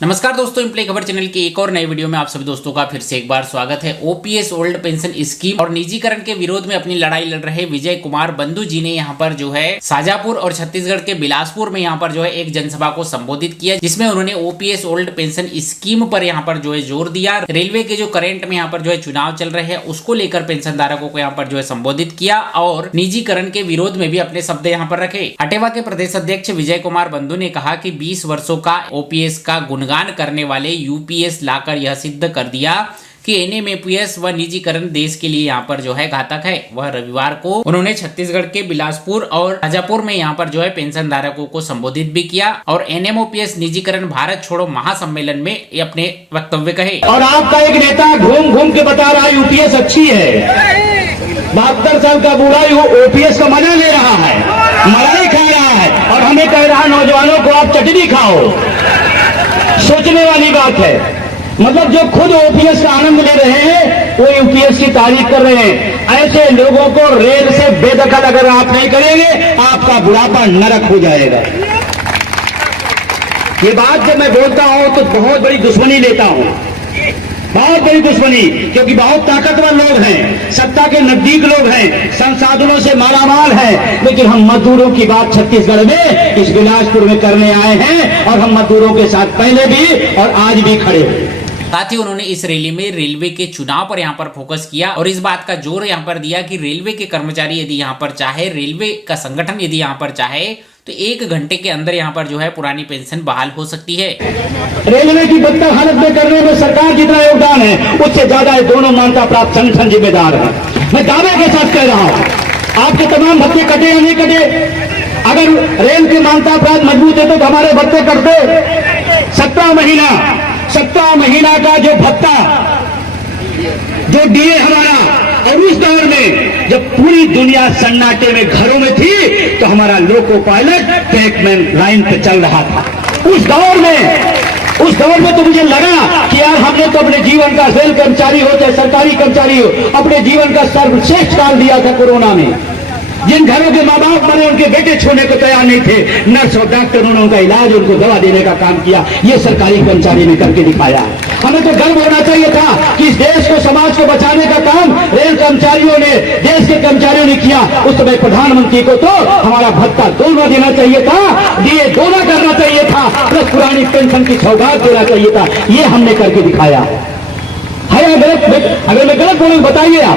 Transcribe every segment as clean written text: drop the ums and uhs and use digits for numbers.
नमस्कार दोस्तों, इम्प्ले खबर चैनल की एक और नई वीडियो में आप सभी दोस्तों का फिर से एक बार स्वागत है। ओपीएस ओल्ड पेंशन स्कीम और निजीकरण के विरोध में अपनी लड़ाई लड़ रहे विजय कुमार बंधु जी ने यहाँ पर जो है शाजापुर और छत्तीसगढ़ के बिलासपुर में यहाँ पर जो है एक जनसभा को संबोधित किया, जिसमें उन्होंने ओपीएस ओल्ड पेंशन स्कीम पर यहाँ पर जो है जोर दिया। रेलवे के जो करंट में यहाँ पर जो है चुनाव चल रहे हैं उसको लेकर पेंशन धारकों को यहाँ पर जो है संबोधित किया और निजीकरण के विरोध में भी अपने शब्द यहाँ पर रखे। अटेवा के प्रदेश अध्यक्ष विजय कुमार बंधु ने कहा कि 20 वर्षों का ओपीएस का गुणगान करने वाले यूपीएस लाकर यह सिद्ध कर दिया कि एनएमएपीएस व निजीकरण देश के लिए यहाँ पर जो है घातक है। वह रविवार को उन्होंने छत्तीसगढ़ के बिलासपुर और शाजापुर में यहाँ पर जो है पेंशन धारकों को संबोधित भी किया और एनएमओपीएस निजीकरण भारत छोड़ो महासम्मेलन में अपने वक्तव्य कहे। और आपका एक नेता घूम घूम के बता रहा है यूपीएस अच्छी है। 72 साल का बूढ़ा ओपीएस का मजा ले रहा है, मलाई खा रहा है और हमें कह रहा है नौजवानों को आप चटनी खाओ। सोचने वाली बात है। मतलब जो खुद ओपीएस का आनंद ले रहे हैं वो यूपीएस की तारीफ कर रहे हैं। ऐसे लोगों को रेल से बेदखल अगर आप नहीं करेंगे आपका बुढ़ापा नरक हो जाएगा। ये बात जब मैं बोलता हूं तो बहुत बड़ी दुश्मनी लेता हूं, बहुत बड़ी दुश्मनी, क्योंकि बहुत ताकतवर लोग हैं, सत्ता के नजदीक लोग हैं, संसाधनों से मालामाल हैं, लेकिन हम मजदूरों की बात छत्तीसगढ़ में इस बिलासपुर में करने आए हैं और हम मजदूरों के साथ पहले भी और आज भी खड़े हैं। साथ ही उन्होंने इस रैली में रेलवे के चुनाव पर यहाँ पर फोकस किया और इस बात का जोर यहाँ पर दिया कि रेलवे के कर्मचारी यदि यहाँ पर चाहे, रेलवे का संगठन यदि यहाँ पर चाहे तो 1 घंटे के अंदर यहाँ पर जो है पुरानी पेंशन बहाल हो सकती है। रेलवे की बदतर हालत में करने में सरकार जितना योगदान है उससे ज्यादा ये दोनों मान्यता प्राप्त संगठन जिम्मेदार है। मैं दावे के साथ कह रहा हूँ, आपके तमाम भत्ते कटे या नहीं कटे, अगर रेल की मान्यता प्राप्त मजबूत है तो हमारे भत्ते कटते। 17 महीना का जो भत्ता, जो डीए हमारा, और उस दौर में जब पूरी दुनिया सन्नाटे में घरों में थी तो हमारा लोको पायलट ट्रैकमैन लाइन पे चल रहा था। उस दौर में तो मुझे लगा कि यार हमने तो अपने जीवन का, रेल कर्मचारी हो चाहे सरकारी कर्मचारी हो, अपने जीवन का सर्वश्रेष्ठ काल दिया था कोरोना में। जिन घरों के माँ बाप बने उनके बेटे छोड़ने को तैयार नहीं थे, नर्स और डॉक्टर उन्होंने उनका इलाज, उनको दवा देने का काम किया। ये सरकारी कर्मचारी ने करके दिखाया। हमें तो गर्व होना चाहिए था कि इस देश को, समाज को बचाने का काम रेल कर्मचारियों ने, देश के कर्मचारियों ने किया। उस समय प्रधानमंत्री को तो हमारा भत्ता दोनों देना चाहिए था, डीए दोनों करना चाहिए था, प्लस पुरानी पेंशन की सौगात देना चाहिए था। ये हमने करके दिखाया है। अगर मैं गलत बोलूं बताइए आप।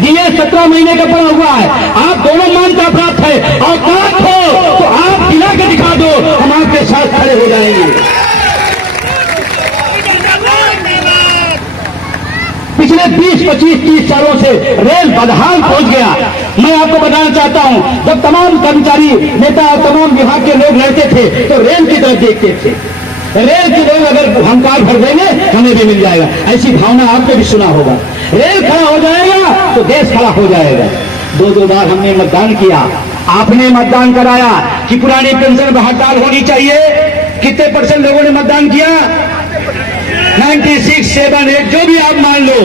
डीए 17 महीने का पड़ा हुआ है, आप दोनों मान्यता प्राप्त है और बात हो तो आप दिला के दिखा दो, हम आपके साथ खड़े हो जाएंगे। पिछले 20, 25, 30 सालों से रेल बदहाल पहुंच गया। मैं आपको बताना चाहता हूं, जब तमाम कर्मचारी नेता और तमाम विभाग के लोग लड़ते थे तो रेल की तरफ देखते थे। रेल के लोग अगर हमकार भर देंगे हमें भी मिल जाएगा, ऐसी भावना आपने भी सुना होगा। रेल खड़ा हो जाएगा तो देश खड़ा हो जाएगा। 2 बार हमने मतदान किया, आपने मतदान कराया कि पुरानी पेंशन पर हड़ताल होनी चाहिए। कितने % लोगों ने मतदान किया? 96, 7, 8 जो भी आप मान लो,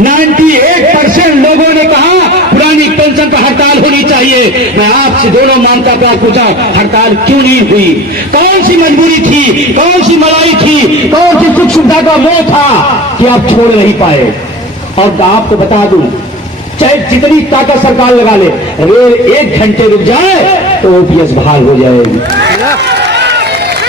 98% लोगों ने कहा पुरानी पेंशन पर हड़ताल होनी चाहिए। मैं आपसे दोनों मान्यता प्राप्त पूछा, हड़ताल क्यों नहीं हुई? कौन सी मजबूरी थी, कौन सी मलाई थी, कौन सी सुख सुविधा का मोह था कि आप छोड़ नहीं पाए? और आपको बता दूं, चाहे जितनी ताकत सरकार लगा ले, रेल 1 घंटे रुक जाए तो ओपीएस बहाल हो जाएगी।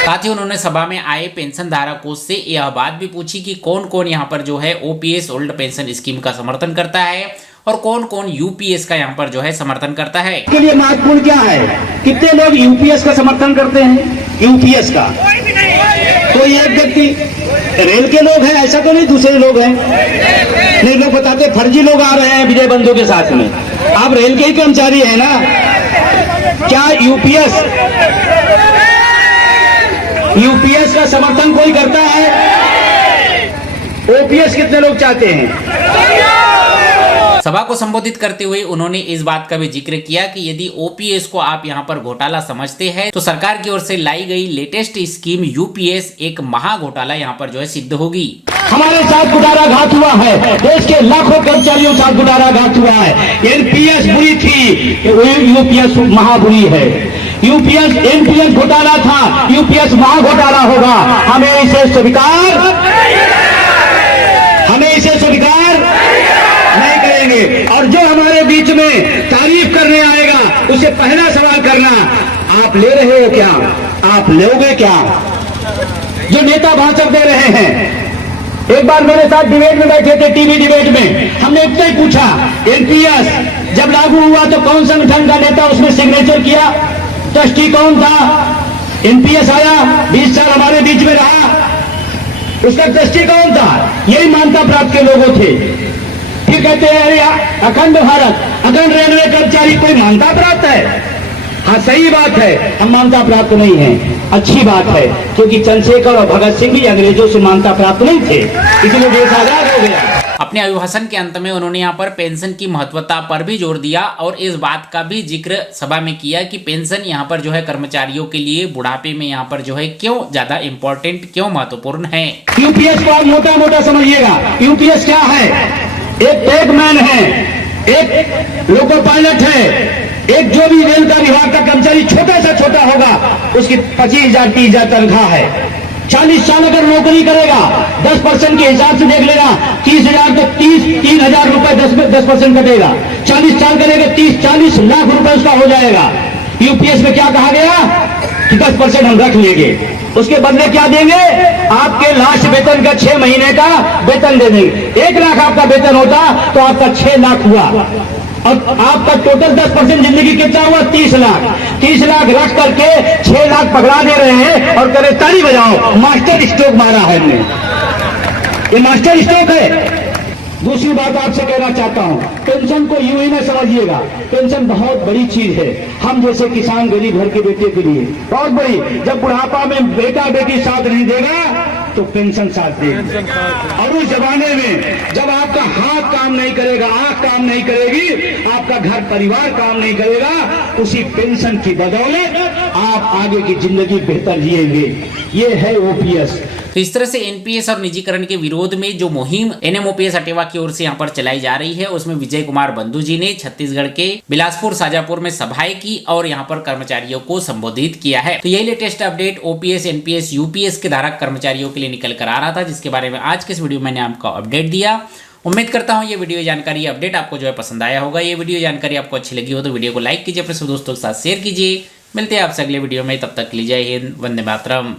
साथ ही उन्होंने सभा में आए पेंशन धारकों से यह बात भी पूछी कि कौन कौन यहाँ पर जो है ओपीएस ओल्ड पेंशन स्कीम का समर्थन करता है और कौन कौन यूपीएस का यहाँ पर जो है समर्थन करता है। इसके लिए महत्वपूर्ण क्या है, कितने लोग यूपीएस का समर्थन करते हैं? यूपीएस का कोई एक व्यक्ति, रेल के लोग हैं ऐसा तो नहीं, दूसरे लोग हैं। नहीं, लोग बताते फर्जी लोग आ रहे हैं विजय बंधु के साथ में। आप रेल के ही कर्मचारी हैं ना? क्या यूपीएस का समर्थन कोई करता है? ओपीएस कितने लोग चाहते हैं? सभा को संबोधित करते हुए उन्होंने इस बात का भी जिक्र किया कि यदि ओपीएस को आप यहां पर घोटाला समझते हैं तो सरकार की ओर से लाई गई लेटेस्ट स्कीम यूपीएस एक महा घोटाला यहां पर जो है सिद्ध होगी। हमारे साथ कुठाराघात हुआ है, देश के लाखों कर्मचारियों के साथ कुठाराघात हुआ है। एनपीएस बुरी थी, यूपीएस महाबुरी है। यूपीएस एनपीएस घोटाला था, यूपीएस महा घोटाला होगा। हमें इसे स्वीकार नहीं करेंगे। और जो हमारे बीच में तारीफ करने आएगा उसे पहला सवाल करना, आप ले रहे हो क्या, आप लोगे क्या? जो नेता भाषण दे रहे हैं, एक बार मेरे साथ डिबेट में बैठे थे, टीवी डिबेट में, हमने इतना ही पूछा, एनपीएस जब लागू हुआ तो कौन संगठन का नेता उसमें सिग्नेचर किया? ट्रस्टी कौन था? एनपीएस आया, 20 साल हमारे बीच में रहा, उसका ट्रस्टी कौन था? यही मान्यता प्राप्त के लोगों थे। फिर कहते हैं अरे अखंड भारत, अखंड रेलवे कर्मचारी कोई मान्यता प्राप्त है? हाँ सही बात है, हम मान्यता प्राप्त नहीं है, अच्छी बात है, क्योंकि चंद्रशेखर और भगत सिंह भी अंग्रेजों से मान्यता प्राप्त नहीं थे, इसलिए देश आजाद हो गया। अपने अभिभाषण के अंत में उन्होंने यहाँ पर पेंशन की महत्वता पर भी जोर दिया और इस बात का भी जिक्र सभा में किया कि पेंशन यहाँ पर जो है कर्मचारियों के लिए बुढ़ापे में यहाँ पर जो है क्यों ज्यादा इम्पोर्टेंट, क्यों महत्वपूर्ण है। यूपीएस को आप मोटा मोटा समझिएगा। यूपीएस क्या है? एक टैगमैन है, एक लोको पायलट है, एक जो भी रेल का विभाग का कर्मचारी छोटा सा छोटा होगा उसकी 25,000 30,000 तनख्वाह है। 40 साल अगर नौकरी करेगा, 10% के हिसाब से देख लेना, 30,000 तो 3,000 रुपए 10% कटेगा। 40 साल करेगा, 30-40 लाख रुपए उसका हो जाएगा। यूपीएस में क्या कहा गया कि 10% हम रख लेंगे, उसके बदले क्या देंगे? आपके लास्ट वेतन का 6 महीने का वेतन दे देंगे। 1 लाख आपका वेतन होता तो आपका 6 लाख हुआ, और आपका टोटल 10% जिंदगी कितना हुआ? 30 लाख। 30 लाख रख करके 6 लाख पकड़ा दे रहे हैं और करे ताली बजाओ, मास्टर स्ट्रोक मारा है हमने, ये मास्टर स्ट्रोक है। दूसरी बात आपसे कहना चाहता हूं, पेंशन को यूं ही न समझिएगा, पेंशन बहुत बड़ी चीज है। हम जैसे किसान गरीब घर के बेटे के लिए बहुत बड़ी। जब बुढ़ापा में बेटा बेटी साथ नहीं देगा तो पेंशन साथ देगी। और उस जमाने में जब आपका हाथ काम नहीं करेगा, आंख काम नहीं करेगी, आपका घर परिवार काम नहीं करेगा, उसी पेंशन की बदौलत आप आगे की जिंदगी बेहतर जिएंगे। ये है ओपीएस। तो इस तरह से एनपीएस और निजीकरण के विरोध में जो मुहिम एनएमओपीएस अटेवा की ओर से यहाँ पर चलाई जा रही है, उसमें विजय कुमार बंधु जी ने छत्तीसगढ़ के बिलासपुर शाजापुर में सभाएं की और यहाँ पर कर्मचारियों को संबोधित किया है। तो यही latest update OPS, NPS, UPS के धारक कर्मचारियों के लिए निकल कर आ रहा था, जिसके बारे में आज के इस वीडियो में मैंने आपको अपडेट दिया। उम्मीद करता हूँ ये वीडियो जानकारी अपडेट आपको जो है पसंद आया होगा। ये वीडियो जानकारी आपको अच्छी लगी हो तो वीडियो को लाइक कीजिए, अपने सब दोस्तों के साथ शेयर कीजिए। मिलते हैं आपसे अगले वीडियो में, तब तक के लिए जय हिंद, वंदे मातरम।